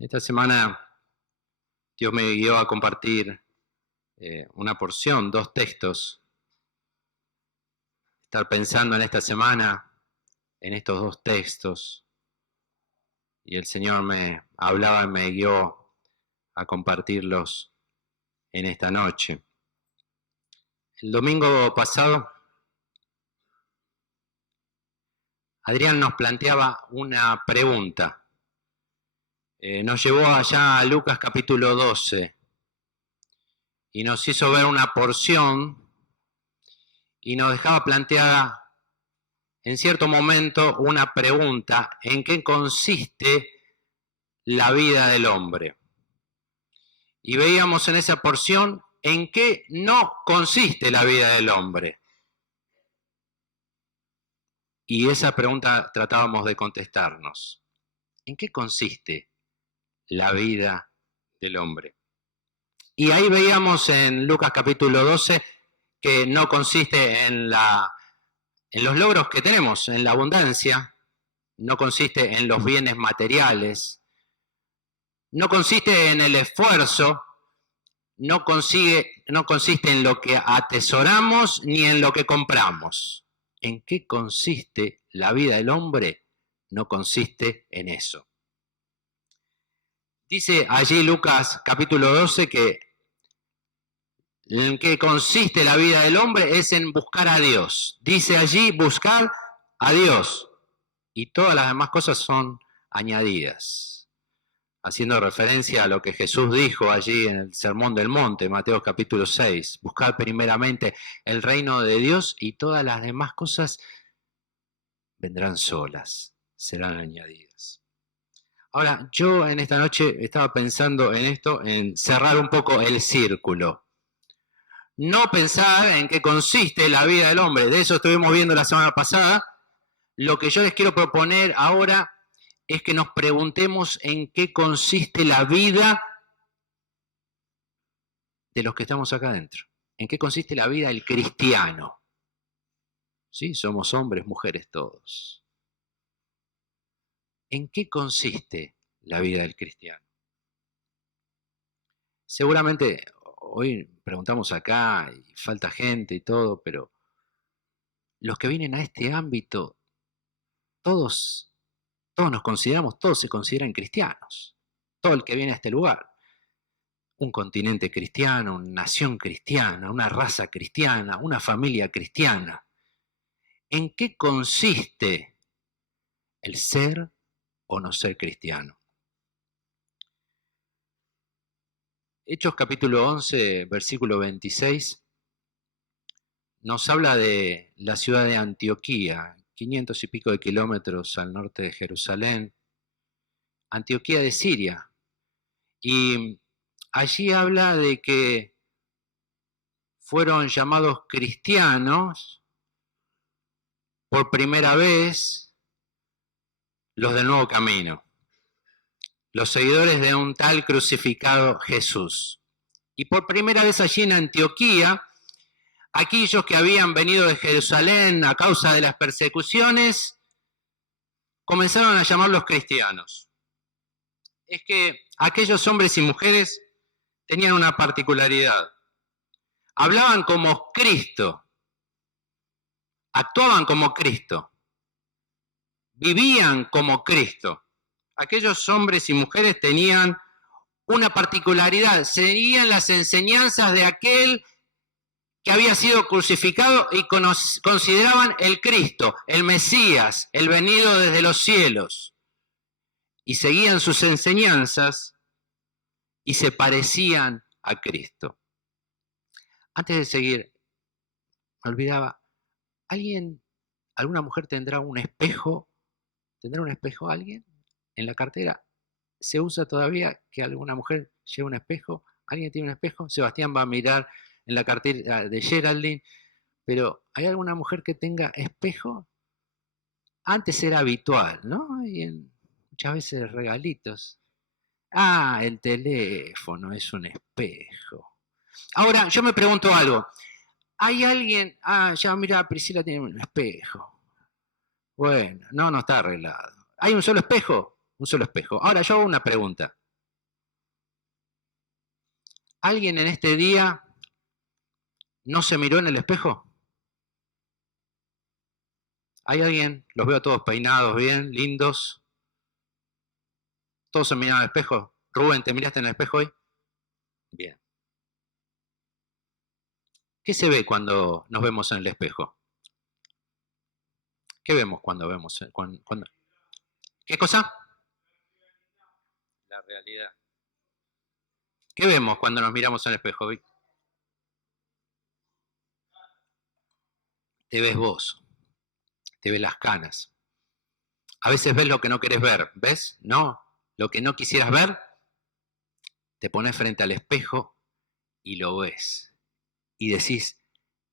Esta semana Dios me guió a compartir una porción, dos textos. Estar pensando en esta semana en estos dos textos. Y el Señor me hablaba y me guió a compartirlos en esta noche. El domingo pasado, Adrián nos planteaba una pregunta. Nos llevó allá a Lucas capítulo 12 y nos hizo ver una porción y nos dejaba planteada en cierto momento una pregunta: ¿en qué consiste la vida del hombre? Y veíamos en esa porción en qué no consiste la vida del hombre. Y esa pregunta tratábamos de contestarnos. ¿En qué consiste la vida del hombre? Y ahí veíamos en Lucas capítulo 12 que no consiste en los logros que tenemos, en la abundancia, no consiste en los bienes materiales, no consiste en el esfuerzo, no consiste en lo que atesoramos ni en lo que compramos. ¿En qué consiste la vida del hombre? No consiste en eso. Dice allí Lucas capítulo 12 que en qué consiste la vida del hombre es en buscar a Dios. Dice allí buscar a Dios y todas las demás cosas son añadidas, haciendo referencia a lo que Jesús dijo allí en el Sermón del Monte, Mateo capítulo 6. Buscar primeramente el reino de Dios y todas las demás cosas vendrán solas, serán añadidas. Ahora, yo en esta noche estaba pensando en esto, en cerrar un poco el círculo. No pensar en qué consiste la vida del hombre, de eso estuvimos viendo la semana pasada. Lo que yo les quiero proponer ahora es que nos preguntemos en qué consiste la vida de los que estamos acá adentro. ¿En qué consiste la vida del cristiano? Sí, somos hombres, mujeres todos. ¿En qué consiste la vida del cristiano? Seguramente hoy preguntamos acá y falta gente y todo, pero los que vienen a este ámbito, todos nos consideramos, todos se consideran cristianos. Todo el que viene a este lugar. Un continente cristiano, una nación cristiana, una raza cristiana, una familia cristiana. ¿En qué consiste el ser o no ser cristiano? Hechos capítulo 11, versículo 26, nos habla de la ciudad de Antioquía, 500 y pico de kilómetros al norte de Jerusalén, Antioquía de Siria. Y allí habla de que fueron llamados cristianos por primera vez los del Nuevo Camino, los seguidores de un tal crucificado Jesús. Y por primera vez allí en Antioquía, aquellos que habían venido de Jerusalén a causa de las persecuciones, comenzaron a llamarlos cristianos. Es que aquellos hombres y mujeres tenían una particularidad. Hablaban como Cristo, actuaban como Cristo, vivían como Cristo. Aquellos hombres y mujeres tenían una particularidad, seguían las enseñanzas de aquel que había sido crucificado y consideraban el Cristo, el Mesías, el venido desde los cielos. Y seguían sus enseñanzas y se parecían a Cristo. Antes de seguir, me olvidaba, alguna mujer tendrá un espejo? ¿Tendrá un espejo alguien en la cartera? ¿Se usa todavía que alguna mujer lleve un espejo? ¿Alguien tiene un espejo? Sebastián va a mirar en la cartera de Geraldine, pero ¿hay alguna mujer que tenga espejo? Antes era habitual, ¿no? Y muchas veces regalitos. Ah, el teléfono es un espejo. Ahora, yo me pregunto algo. ¿Hay alguien? Ah, ya mira, Priscila tiene un espejo. Bueno, no está arreglado. ¿Hay un solo espejo? Un solo espejo. Ahora, yo hago una pregunta. ¿Alguien en este día no se miró en el espejo? ¿Hay alguien? Los veo todos peinados bien, lindos. ¿Todos se miraron al espejo? Rubén, ¿te miraste en el espejo hoy? Bien. ¿Qué se ve cuando nos vemos en el espejo? ¿Qué vemos cuando vemos? ¿Qué cosa? La realidad. ¿Qué vemos cuando nos miramos en el espejo, Vic? Te ves vos, te ves las canas. A veces ves lo que no querés ver, ¿ves? No, lo que no quisieras ver, te pones frente al espejo y lo ves. Y decís,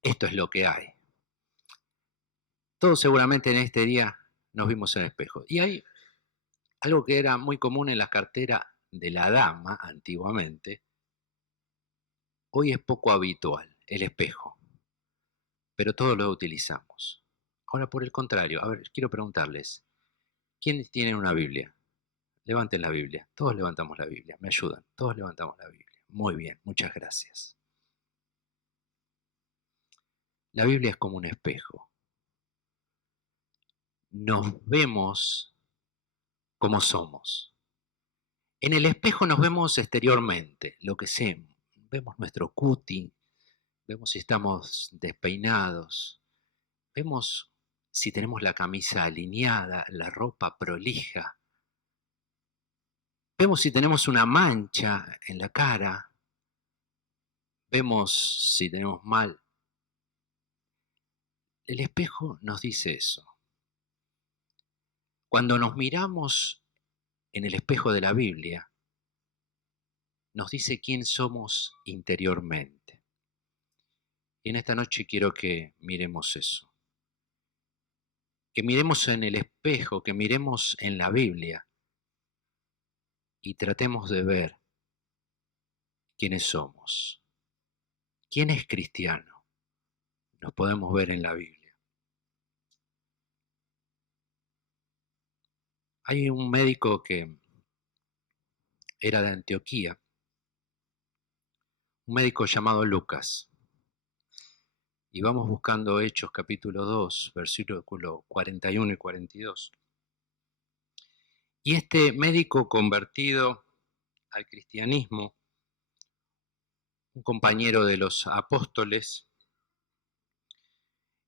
esto es lo que hay. Todos seguramente en este día nos vimos en el espejo. Y hay algo que era muy común en la cartera de la dama antiguamente, hoy es poco habitual, el espejo. Pero todos lo utilizamos. Ahora, por el contrario, a ver, quiero preguntarles, ¿quiénes tienen una Biblia? Levanten la Biblia. Todos levantamos la Biblia. ¿Me ayudan? Todos levantamos la Biblia. Muy bien, muchas gracias. La Biblia es como un espejo. Nos vemos como somos. En el espejo nos vemos exteriormente, lo que sé. Vemos nuestro cutis, vemos si estamos despeinados, vemos si tenemos la camisa alineada, la ropa prolija. Vemos si tenemos una mancha en la cara. Vemos si tenemos mal. El espejo nos dice eso. Cuando nos miramos en el espejo de la Biblia, nos dice quién somos interiormente. Y en esta noche quiero que miremos eso. Que miremos en el espejo, que miremos en la Biblia y tratemos de ver quiénes somos. ¿Quién es cristiano? Nos podemos ver en la Biblia. Hay un médico que era de Antioquía, un médico llamado Lucas. Y vamos buscando Hechos capítulo 2, versículo 41 y 42. Y este médico convertido al cristianismo, un compañero de los apóstoles,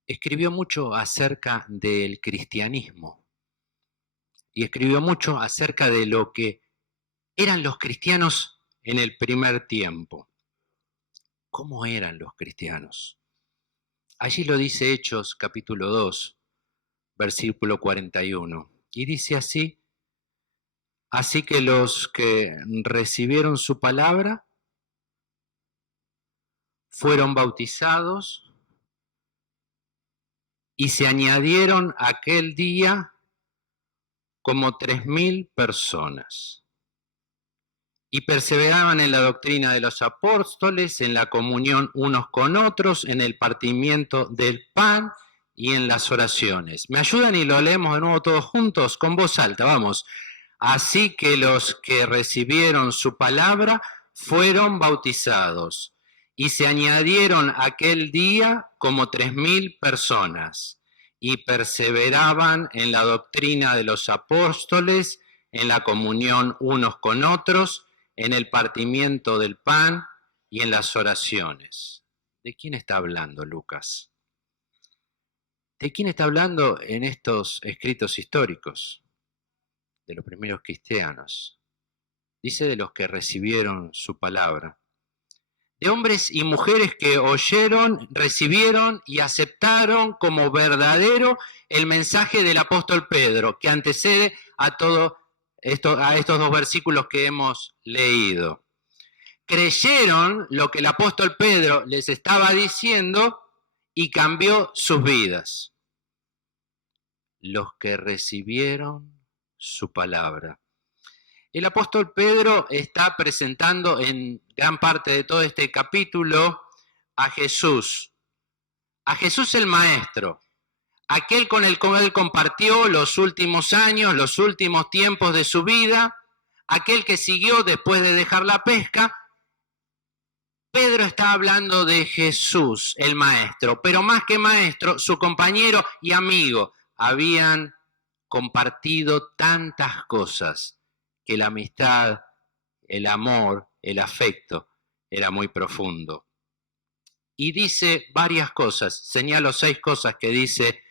escribió mucho acerca del cristianismo y escribió mucho acerca de lo que eran los cristianos en el primer tiempo. ¿Cómo eran los cristianos? Allí lo dice Hechos capítulo 2, versículo 41. Y dice así: así que los que recibieron su palabra fueron bautizados y se añadieron aquel día como 3.000 personas. Y perseveraban en la doctrina de los apóstoles, en la comunión unos con otros, en el partimiento del pan y en las oraciones. ¿Me ayudan y lo leemos de nuevo todos juntos con voz alta? Vamos. Así que los que recibieron su palabra fueron bautizados y se añadieron aquel día como 3.000 personas y perseveraban en la doctrina de los apóstoles, en la comunión unos con otros, en el partimiento del pan y en las oraciones. ¿De quién está hablando Lucas? ¿De quién está hablando en estos escritos históricos? De los primeros cristianos. Dice de los que recibieron su palabra. De hombres y mujeres que oyeron, recibieron y aceptaron como verdadero el mensaje del apóstol Pedro, que antecede a estos dos versículos que hemos leído. Creyeron lo que el apóstol Pedro les estaba diciendo y cambió sus vidas. Los que recibieron su palabra. El apóstol Pedro está presentando en gran parte de todo este capítulo a Jesús el Maestro, aquel con el cual él compartió los últimos años, los últimos tiempos de su vida, aquel que siguió después de dejar la pesca Pedro está hablando de Jesús, el maestro, pero más que maestro, su compañero y amigo. Habían compartido tantas cosas que la amistad, el amor, el afecto era muy profundo. Y dice varias cosas, señalo 6 cosas que dice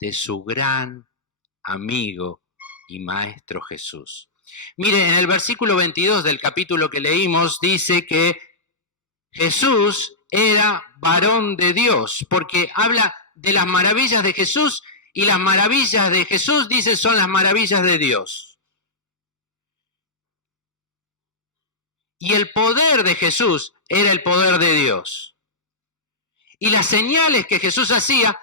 de su gran amigo y maestro Jesús. Mire, en el versículo 22 del capítulo que leímos dice que Jesús era varón de Dios, porque habla de las maravillas de Jesús y las maravillas de Jesús, dice, son las maravillas de Dios. Y el poder de Jesús era el poder de Dios. Y las señales que Jesús hacía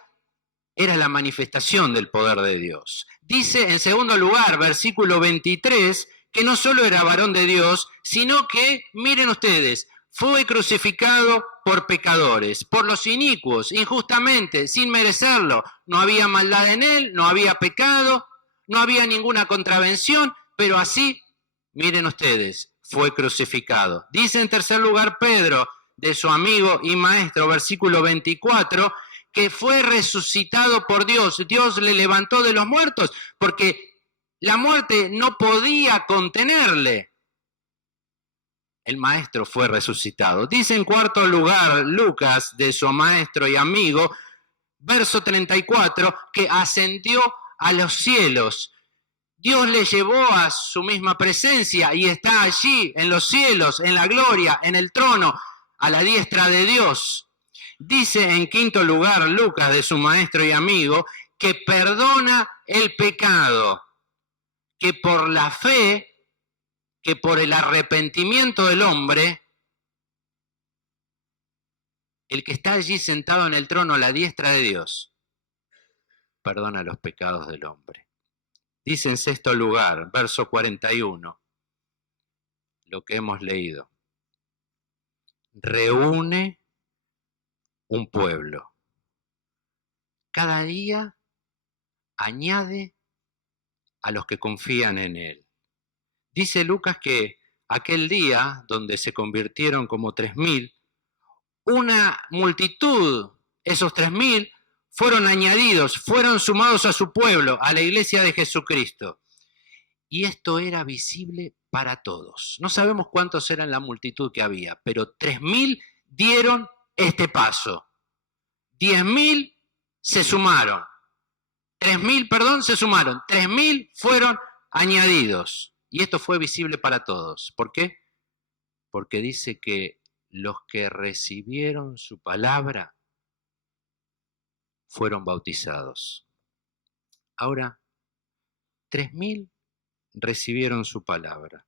era la manifestación del poder de Dios. Dice en segundo lugar, versículo 23, que no solo era varón de Dios, sino que, miren ustedes, fue crucificado por pecadores, por los inicuos, injustamente, sin merecerlo. No había maldad en él, no había pecado, no había ninguna contravención, pero así, miren ustedes, fue crucificado. Dice en tercer lugar Pedro, de su amigo y maestro, versículo 24, que fue resucitado por Dios. Dios le levantó de los muertos porque la muerte no podía contenerle. El maestro fue resucitado. Dice en cuarto lugar Lucas, de su maestro y amigo, verso 34, que ascendió a los cielos. Dios le llevó a su misma presencia y está allí en los cielos, en la gloria, en el trono, a la diestra de Dios. Dice en quinto lugar Lucas, de su maestro y amigo, que perdona el pecado, que por la fe, que por el arrepentimiento del hombre, el que está allí sentado en el trono a la diestra de Dios, perdona los pecados del hombre. Dice en sexto lugar, verso 41, lo que hemos leído. Reúne un pueblo. Cada día añade a los que confían en él. Dice Lucas que aquel día, donde se convirtieron como 3.000, una multitud, esos 3.000, fueron añadidos, fueron sumados a su pueblo, a la iglesia de Jesucristo. Y esto era visible para todos. No sabemos cuántos eran la multitud que había, pero 3.000 dieron este paso. 10.000 se sumaron. 3.000, perdón, se sumaron. 3.000 fueron añadidos. Y esto fue visible para todos. ¿Por qué? Porque dice que los que recibieron su palabra fueron bautizados. Ahora, 3.000 recibieron su palabra.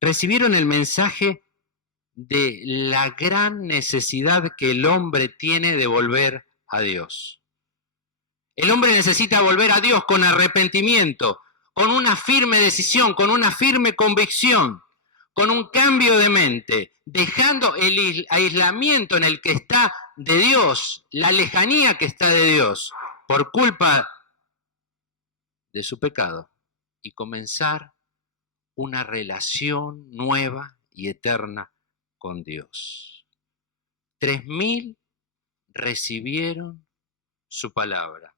Recibieron el mensaje de la gran necesidad que el hombre tiene de volver a Dios. El hombre necesita volver a Dios con arrepentimiento, con una firme decisión, con una firme convicción, con un cambio de mente, dejando el aislamiento en el que está de Dios, la lejanía que está de Dios, por culpa de su pecado, y comenzar una relación nueva y eterna con Dios. 3.000 recibieron su palabra.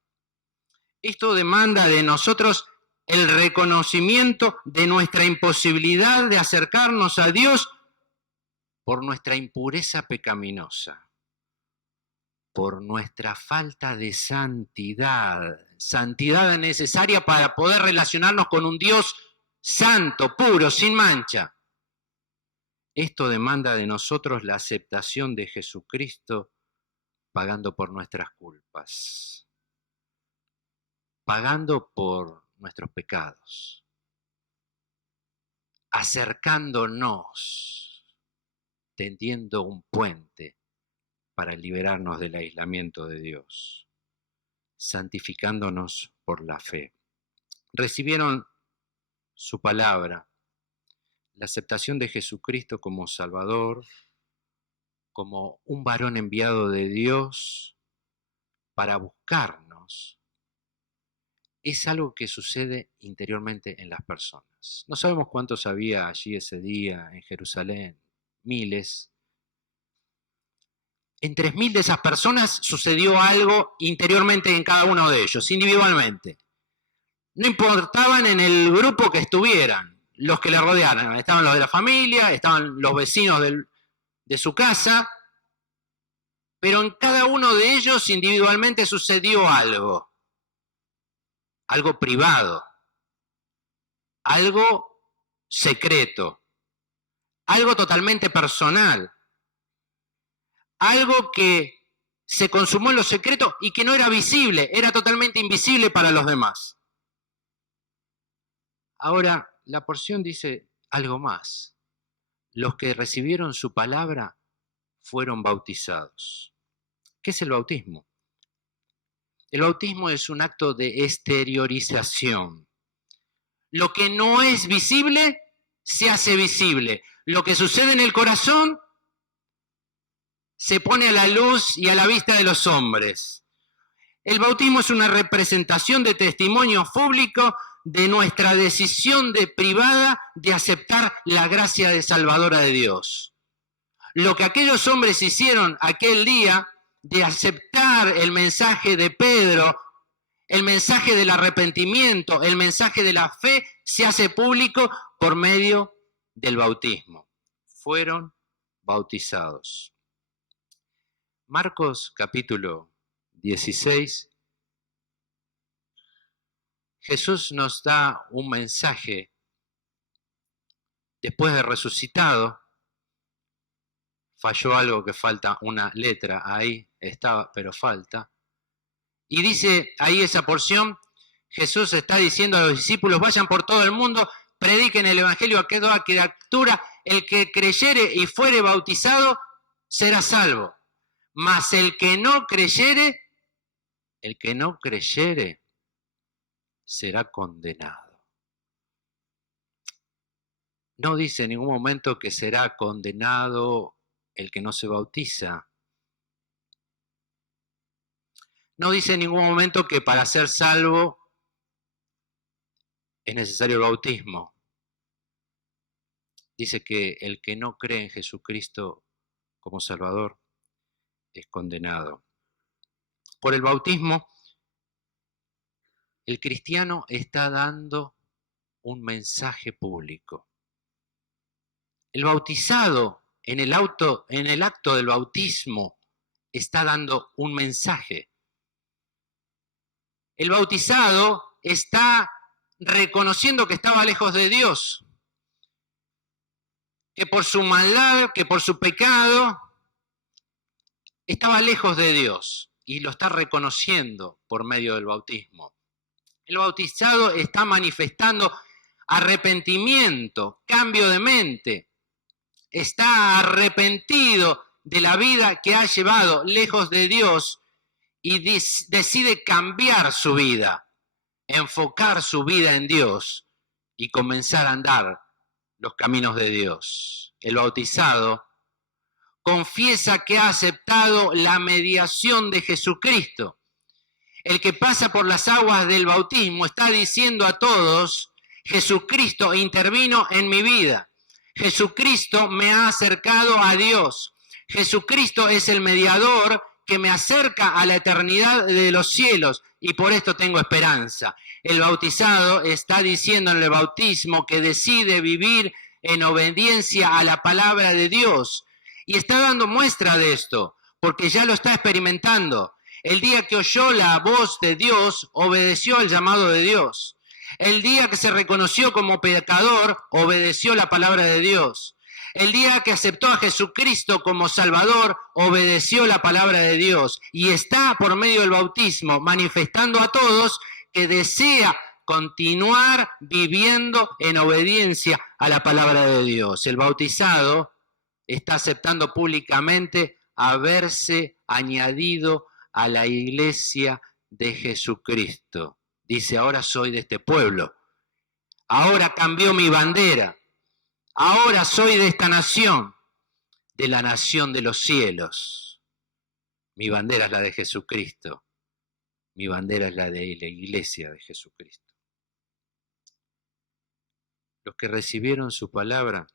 Esto demanda de nosotros el reconocimiento de nuestra imposibilidad de acercarnos a Dios por nuestra impureza pecaminosa, por nuestra falta de santidad necesaria para poder relacionarnos con un Dios santo, puro, sin mancha. Esto demanda de nosotros la aceptación de Jesucristo pagando por nuestras culpas, pagando por nuestros pecados, acercándonos, tendiendo un puente para liberarnos del aislamiento de Dios, santificándonos por la fe. Recibieron su palabra, la aceptación de Jesucristo como Salvador, como un varón enviado de Dios para buscarnos, es algo que sucede interiormente en las personas. No sabemos cuántos había allí ese día en Jerusalén, miles, en 3.000 de esas personas sucedió algo interiormente en cada uno de ellos, individualmente. No importaban en el grupo que estuvieran, los que le rodearan. Estaban los de la familia, estaban los vecinos de su casa, pero en cada uno de ellos individualmente sucedió algo privado, algo secreto, algo totalmente personal, algo que se consumó en lo secreto y que no era visible, era totalmente invisible para los demás. Ahora, la porción dice algo más. Los que recibieron su palabra fueron bautizados. ¿Qué es el bautismo? El bautismo es un acto de exteriorización. Lo que no es visible se hace visible. Lo que sucede en el corazón se pone a la luz y a la vista de los hombres. El bautismo es una representación de testimonio público de nuestra decisión privada de aceptar la gracia de salvadora de Dios. Lo que aquellos hombres hicieron aquel día de aceptar el mensaje de Pedro, el mensaje del arrepentimiento, el mensaje de la fe, se hace público por medio del bautismo. Fueron bautizados. Marcos capítulo 16, Jesús nos da un mensaje después de resucitado. Falló algo que falta una letra, ahí estaba, pero falta. Y dice ahí esa porción, Jesús está diciendo a los discípulos, vayan por todo el mundo, prediquen el evangelio a toda criatura, el que creyere y fuere bautizado será salvo. Mas el que no creyere será condenado. No dice en ningún momento que será condenado el que no se bautiza. No dice en ningún momento que para ser salvo es necesario el bautismo. Dice que el que no cree en Jesucristo como Salvador es condenado. Por el bautismo, el cristiano está dando un mensaje público. El bautizado en el acto del bautismo está dando un mensaje. El bautizado está reconociendo que estaba lejos de Dios, que por su maldad, que por su pecado, estaba lejos de Dios y lo está reconociendo por medio del bautismo. El bautizado está manifestando arrepentimiento, cambio de mente, está arrepentido de la vida que ha llevado lejos de Dios y decide cambiar su vida, enfocar su vida en Dios y comenzar a andar los caminos de Dios. El bautizado confiesa que ha aceptado la mediación de Jesucristo. El que pasa por las aguas del bautismo está diciendo a todos, Jesucristo intervino en mi vida. Jesucristo me ha acercado a Dios. Jesucristo es el mediador que me acerca a la eternidad de los cielos y por esto tengo esperanza. El bautizado está diciendo en el bautismo que decide vivir en obediencia a la palabra de Dios y está dando muestra de esto porque ya lo está experimentando. El día que oyó la voz de Dios, obedeció el llamado de Dios. El día que se reconoció como pecador, obedeció la palabra de Dios. El día que aceptó a Jesucristo como Salvador, obedeció la palabra de Dios. Y está por medio del bautismo manifestando a todos que desea continuar viviendo en obediencia a la palabra de Dios. El bautizado está aceptando públicamente haberse añadido a la iglesia de Jesucristo. Dice, ahora soy de este pueblo. Ahora cambió mi bandera. Ahora soy de esta nación, de la nación de los cielos. Mi bandera es la de Jesucristo. Mi bandera es la de la iglesia de Jesucristo. Los que recibieron su palabra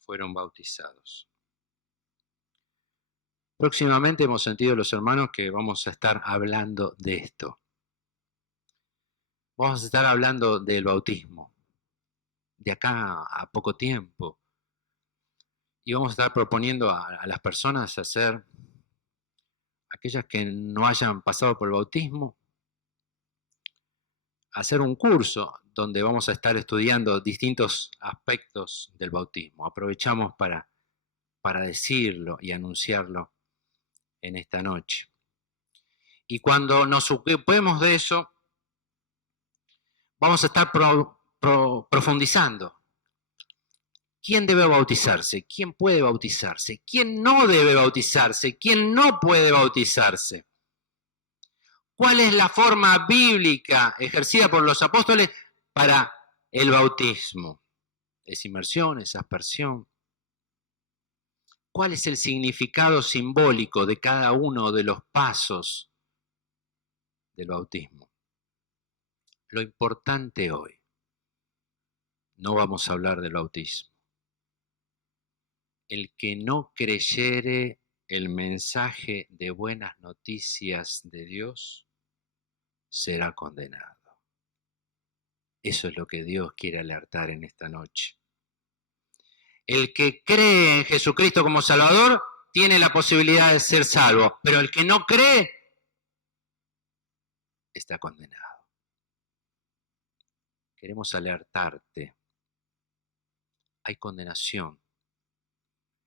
fueron bautizados. Próximamente hemos sentido los hermanos que vamos a estar hablando de esto. Vamos a estar hablando del bautismo, de acá a poco tiempo. Y vamos a estar proponiendo a las personas hacer, aquellas que no hayan pasado por el bautismo, hacer un curso donde vamos a estar estudiando distintos aspectos del bautismo. Aprovechamos para decirlo y anunciarlo en esta noche. Y cuando nos ocupemos de eso, vamos a estar profundizando. ¿Quién debe bautizarse? ¿Quién puede bautizarse? ¿Quién no debe bautizarse? ¿Quién no puede bautizarse? ¿Cuál es la forma bíblica ejercida por los apóstoles para el bautismo? ¿Es inmersión? ¿Es aspersión? ¿Cuál es el significado simbólico de cada uno de los pasos del bautismo? Lo importante hoy, no vamos a hablar del bautismo. El que no creyere el mensaje de buenas noticias de Dios será condenado. Eso es lo que Dios quiere alertar en esta noche. El que cree en Jesucristo como Salvador tiene la posibilidad de ser salvo, pero el que no cree está condenado. Queremos alertarte. Hay condenación.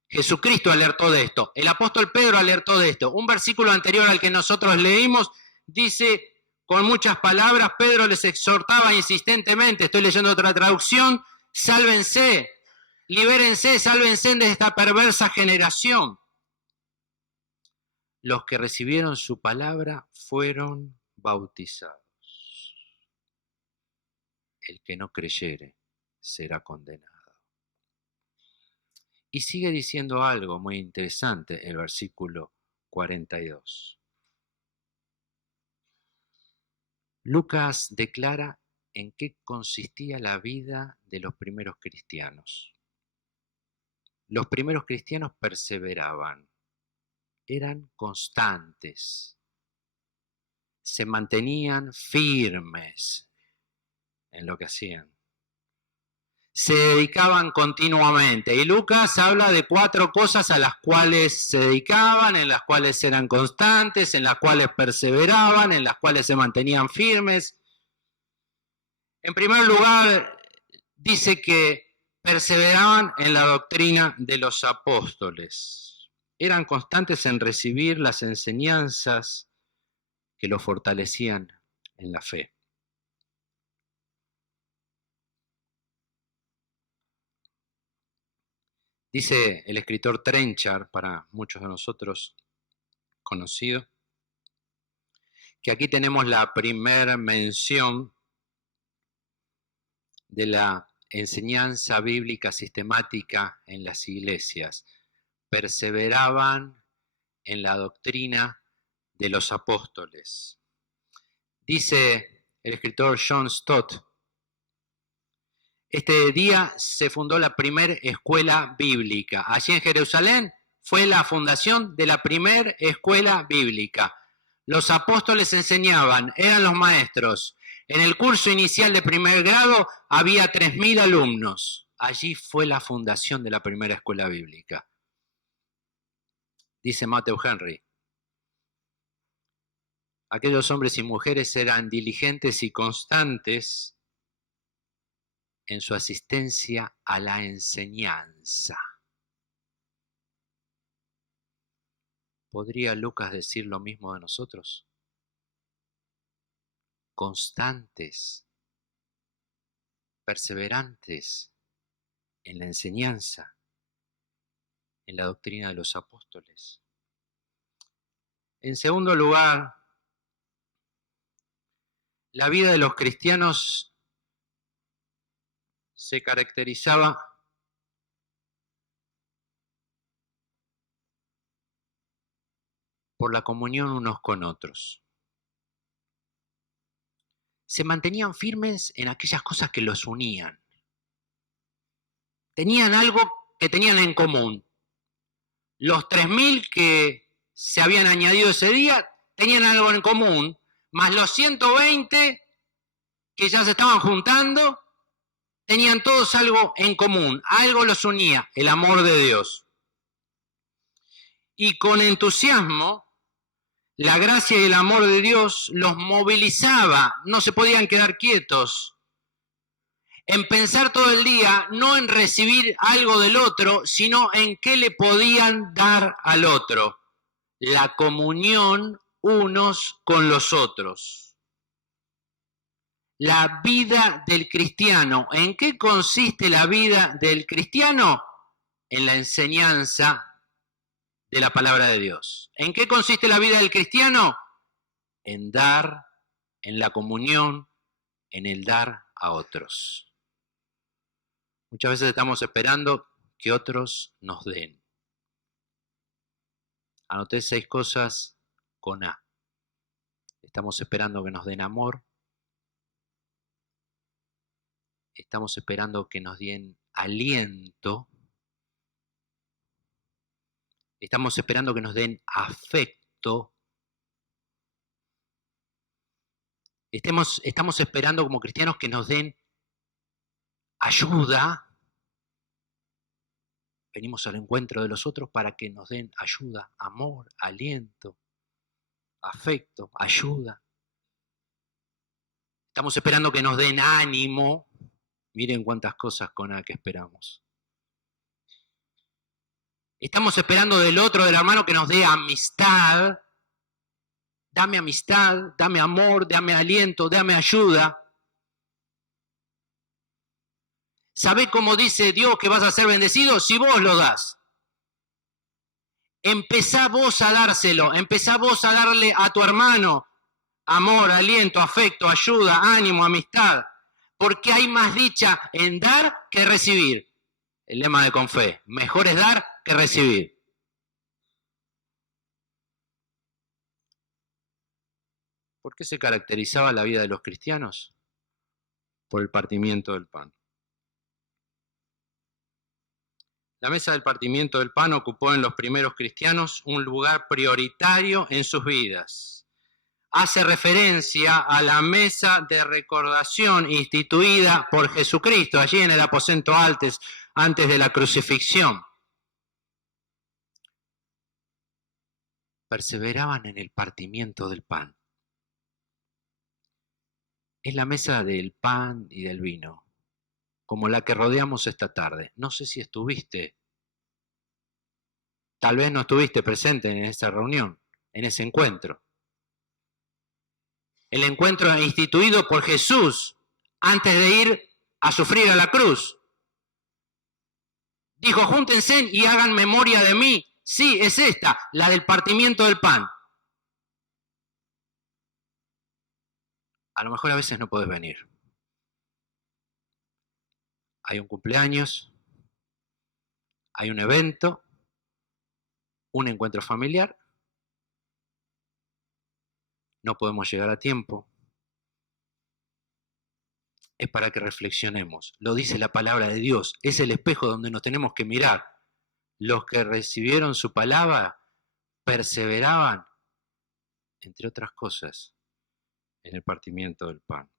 Jesucristo alertó de esto. El apóstol Pedro alertó de esto. Un versículo anterior al que nosotros leímos dice, con muchas palabras, Pedro les exhortaba insistentemente, estoy leyendo otra traducción, sálvense, libérense, sálvense de esta perversa generación. Los que recibieron su palabra fueron bautizados. El que no creyere será condenado. Y sigue diciendo algo muy interesante el versículo 42. Lucas declara en qué consistía la vida de los primeros cristianos. Los primeros cristianos perseveraban, eran constantes, se mantenían firmes en lo que hacían. Se dedicaban continuamente. Y Lucas habla de 4 cosas a las cuales se dedicaban, en las cuales eran constantes, en las cuales perseveraban, en las cuales se mantenían firmes. En primer lugar, dice que perseveraban en la doctrina de los apóstoles. Eran constantes en recibir las enseñanzas que los fortalecían en la fe. Dice el escritor Trenchard, para muchos de nosotros conocido, que aquí tenemos la primera mención de la enseñanza bíblica sistemática en las iglesias. Perseveraban en la doctrina de los apóstoles. Dice el escritor John Stott, este día se fundó la primera escuela bíblica. Allí en Jerusalén fue la fundación de la primera escuela bíblica. Los apóstoles enseñaban, eran los maestros. En el curso inicial de primer grado había 3.000 alumnos. Allí fue la fundación de la primera escuela bíblica. Dice Matthew Henry, aquellos hombres y mujeres eran diligentes y constantes en su asistencia a la enseñanza. ¿Podría Lucas decir lo mismo de nosotros? Constantes, perseverantes en la enseñanza, en la doctrina de los apóstoles. En segundo lugar, la vida de los cristianos se caracterizaba por la comunión unos con otros. Se mantenían firmes en aquellas cosas que los unían. Tenían algo que tenían en común. Los 3.000 que se habían añadido ese día tenían algo en común, más los 120 que ya se estaban juntando, tenían todos algo en común, algo los unía, el amor de Dios. Y con entusiasmo, la gracia y el amor de Dios los movilizaba, no se podían quedar quietos, en pensar todo el día, no en recibir algo del otro, sino en qué le podían dar al otro. La comunión unos con los otros. La vida del cristiano. ¿En qué consiste la vida del cristiano? En la enseñanza de la palabra de Dios. ¿En qué consiste la vida del cristiano? En dar, en la comunión, en el dar a otros. Muchas veces estamos esperando que otros nos den. Anoté 6 cosas con A. Estamos esperando que nos den amor. Estamos esperando que nos den aliento. Estamos esperando que nos den afecto. Estamos esperando como cristianos que nos den ayuda. Venimos al encuentro de los otros para que nos den ayuda, amor, aliento, afecto, ayuda. Estamos esperando que nos den ánimo. Miren cuántas cosas con A que esperamos. Estamos esperando del otro, del hermano, que nos dé amistad. Dame amistad, dame amor, dame aliento, dame ayuda. ¿Sabés cómo dice Dios que vas a ser bendecido? Si vos lo das. Empezá vos a dárselo, empezá vos a darle a tu hermano amor, aliento, afecto, ayuda, ánimo, amistad. Porque hay más dicha en dar que recibir. El lema de Confé, mejor es dar que recibir. ¿Por qué se caracterizaba la vida de los cristianos? Por el partimiento del pan. La mesa del partimiento del pan ocupó en los primeros cristianos un lugar prioritario en sus vidas. Hace referencia a la mesa de recordación instituida por Jesucristo, allí en el aposento antes de la crucifixión. Perseveraban en el partimiento del pan. Es la mesa del pan y del vino, como la que rodeamos esta tarde. No sé si estuviste, tal vez no estuviste presente en esa reunión, en ese encuentro. El encuentro instituido por Jesús antes de ir a sufrir a la cruz. Dijo, júntense y hagan memoria de mí. Sí, es esta, la del partimiento del pan. A lo mejor a veces no podés venir. Hay un cumpleaños, hay un evento, un encuentro familiar. No podemos llegar a tiempo. Es para que reflexionemos. Lo dice la palabra de Dios. Es el espejo donde nos tenemos que mirar. Los que recibieron su palabra perseveraban, entre otras cosas, en el partimiento del pan.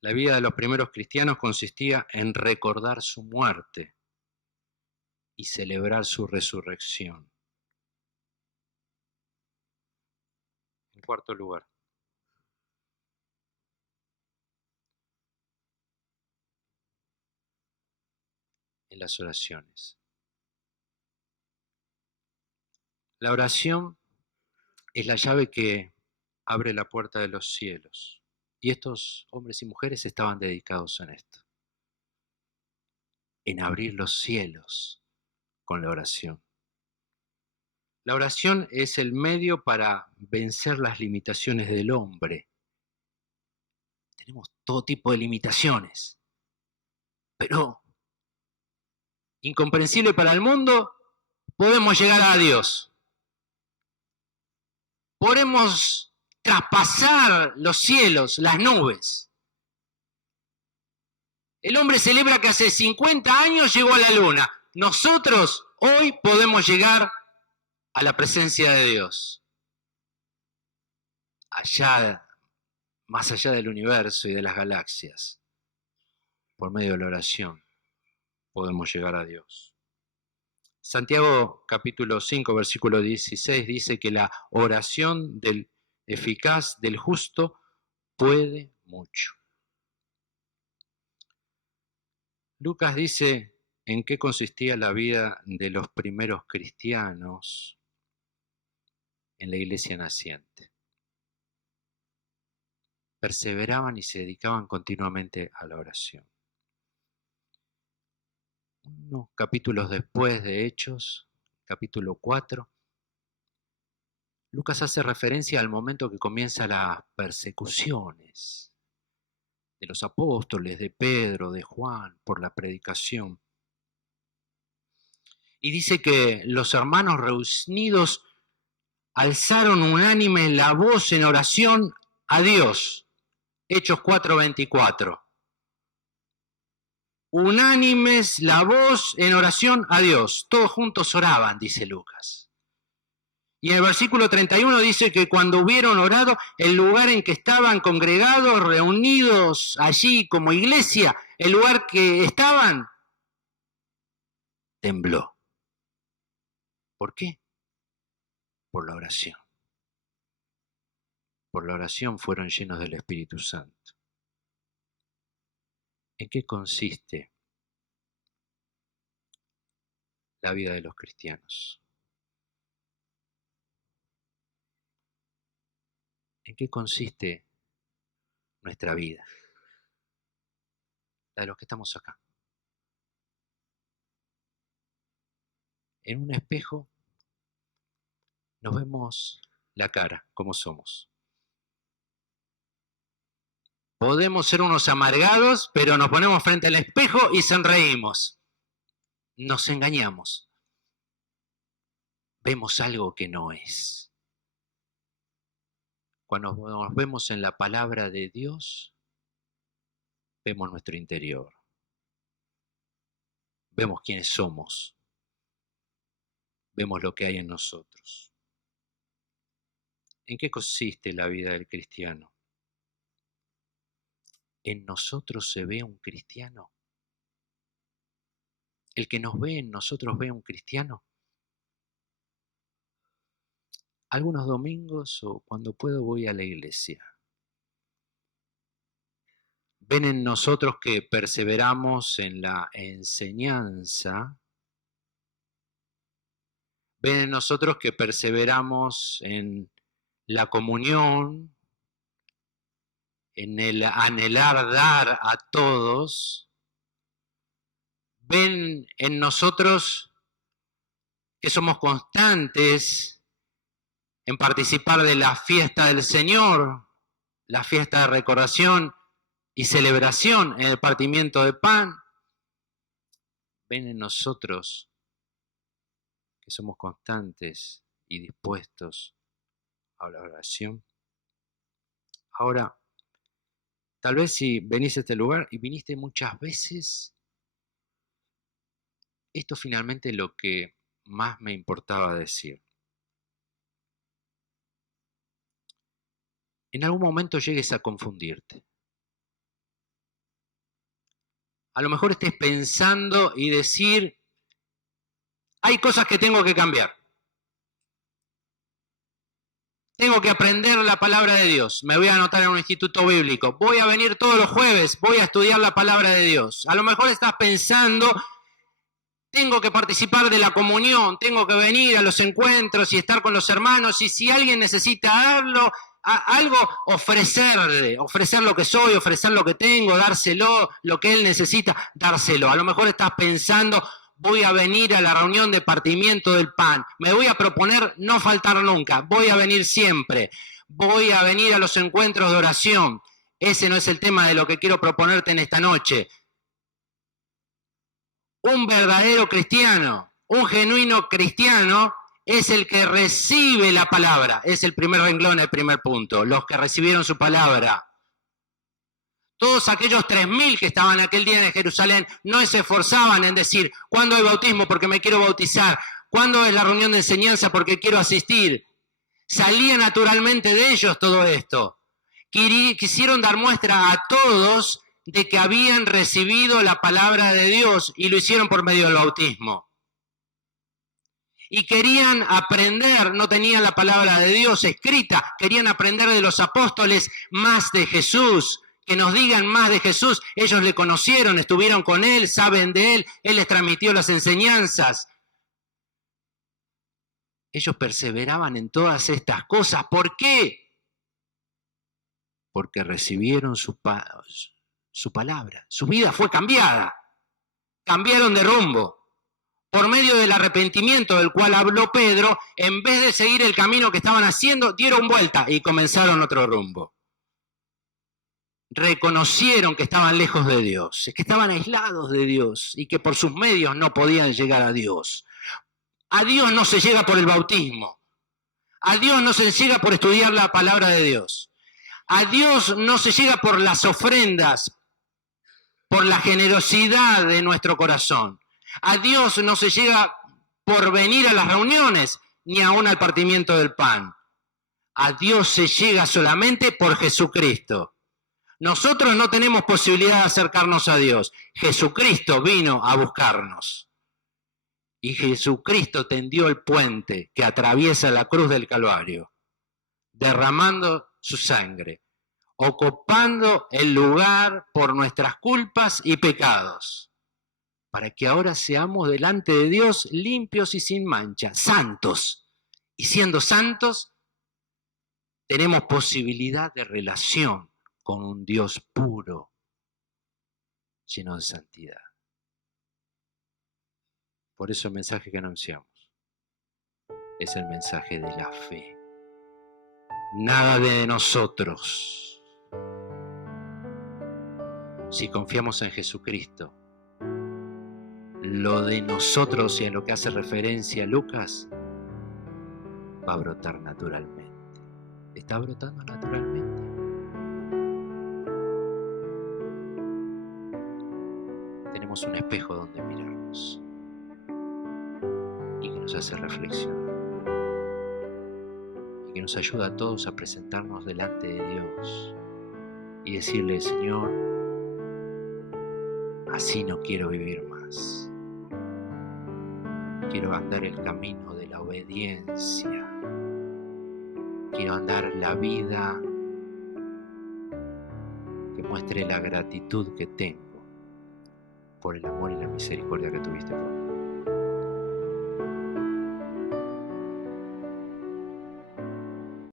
La vida de los primeros cristianos consistía en recordar su muerte y celebrar su resurrección. En cuarto lugar, en las oraciones. La oración es la llave que abre la puerta de los cielos. Y estos hombres y mujeres estaban dedicados en esto, en abrir los cielos con la oración. La oración es el medio para vencer las limitaciones del hombre. Tenemos todo tipo de limitaciones, pero incomprensible para el mundo, podemos llegar a Dios. Podemos traspasar los cielos, las nubes. El hombre celebra que hace 50 años llegó a la luna. Nosotros Hoy podemos llegar a la presencia de Dios. Allá, más allá del universo y de las galaxias, por medio de la oración, podemos llegar a Dios. Santiago capítulo 5, versículo 16 dice que la oración del eficaz, del justo, puede mucho. Lucas dice en qué consistía la vida de los primeros cristianos en la iglesia naciente. Perseveraban y se dedicaban continuamente a la oración. Unos capítulos después de Hechos, capítulo 4, Lucas hace referencia al momento que comienzan las persecuciones de los apóstoles, de Pedro, de Juan, por la predicación. Y dice que los hermanos reunidos alzaron unánime la voz en oración a Dios. Hechos 4:24. Unánimes la voz en oración a Dios. Todos juntos oraban, dice Lucas. Y en el versículo 31 dice que cuando hubieron orado, el lugar en que estaban congregados, reunidos allí como iglesia, el lugar que estaban, tembló. ¿Por qué? Por la oración. Por la oración fueron llenos del Espíritu Santo. ¿En qué consiste la vida de los cristianos? ¿En qué consiste nuestra vida? La de los que estamos acá. En un espejo nos vemos la cara, como somos. Podemos ser unos amargados, pero nos ponemos frente al espejo y sonreímos. Nos engañamos. Vemos algo que no es. Cuando nos vemos en la palabra de Dios, vemos nuestro interior. Vemos quiénes somos. Vemos lo que hay en nosotros. ¿En qué consiste la vida del cristiano? ¿En nosotros se ve un cristiano? ¿El que nos ve en nosotros ve un cristiano? Algunos domingos o cuando puedo voy a la iglesia. Ven en nosotros que perseveramos en la enseñanza. Ven en nosotros que perseveramos en la comunión, en el anhelar dar a todos. Ven en nosotros que somos constantes en participar de la fiesta del Señor, la fiesta de recordación y celebración en el partimiento de pan. Ven en nosotros que somos constantes y dispuestos a la oración. Ahora, tal vez si venís a este lugar y viniste muchas veces, esto finalmente es lo que más me importaba decir. En algún momento llegues a confundirte. A lo mejor estés pensando y decir, hay cosas que tengo que cambiar. Tengo que aprender la palabra de Dios. Me voy a anotar en un instituto bíblico. Voy a venir todos los jueves. Voy a estudiar la palabra de Dios. A lo mejor estás pensando, tengo que participar de la comunión. Tengo que venir a los encuentros y estar con los hermanos. Y si alguien necesita algo, ofrecer lo que soy, ofrecer lo que tengo, dárselo, lo que él necesita, dárselo. A lo mejor estás pensando, voy a venir a la reunión de partimiento del pan. Me voy a proponer no faltar nunca. Voy a venir siempre. Voy a venir a los encuentros de oración. Ese no es el tema de lo que quiero proponerte en esta noche. Un verdadero cristiano, un genuino cristiano, es el que recibe la palabra. Es el primer renglón, el primer punto. Los que recibieron su palabra. Todos aquellos 3.000 que estaban aquel día en Jerusalén no se esforzaban en decir, ¿cuándo hay bautismo? Porque me quiero bautizar. ¿Cuándo es la reunión de enseñanza? Porque quiero asistir. Salía naturalmente de ellos todo esto. Quisieron dar muestra a todos de que habían recibido la palabra de Dios y lo hicieron por medio del bautismo. Y querían aprender, no tenían la palabra de Dios escrita, querían aprender de los apóstoles más de Jesús, que nos digan más de Jesús. Ellos le conocieron, estuvieron con Él, saben de Él, Él les transmitió las enseñanzas. Ellos perseveraban en todas estas cosas. ¿Por qué? Porque recibieron su palabra. Su vida fue cambiada. Cambiaron de rumbo. Por medio del arrepentimiento del cual habló Pedro, en vez de seguir el camino que estaban haciendo, dieron vuelta y comenzaron otro rumbo. Reconocieron que estaban lejos de Dios, que estaban aislados de Dios y que por sus medios no podían llegar a Dios. A Dios no se llega por el bautismo. A Dios no se llega por estudiar la palabra de Dios. A Dios no se llega por las ofrendas, por la generosidad de nuestro corazón. A Dios no se llega por venir a las reuniones, ni aún al partimiento del pan. A Dios se llega solamente por Jesucristo. Nosotros no tenemos posibilidad de acercarnos a Dios. Jesucristo vino a buscarnos. Y Jesucristo tendió el puente que atraviesa la cruz del Calvario, derramando su sangre, ocupando el lugar por nuestras culpas y pecados, para que ahora seamos delante de Dios limpios y sin mancha, santos. Y siendo santos, tenemos posibilidad de relación con un Dios puro, lleno de santidad. Por eso el mensaje que anunciamos es el mensaje de la fe. Nada de nosotros. Si confiamos en Jesucristo, lo de nosotros y en lo que hace referencia a Lucas va a brotar naturalmente. Está brotando naturalmente. Tenemos un espejo donde mirarnos y que nos hace reflexionar y que nos ayuda a todos a presentarnos delante de Dios y decirle: Señor, así no quiero vivir más. Quiero andar el camino de la obediencia. Quiero andar la vida que muestre la gratitud que tengo por el amor y la misericordia que tuviste conmigo.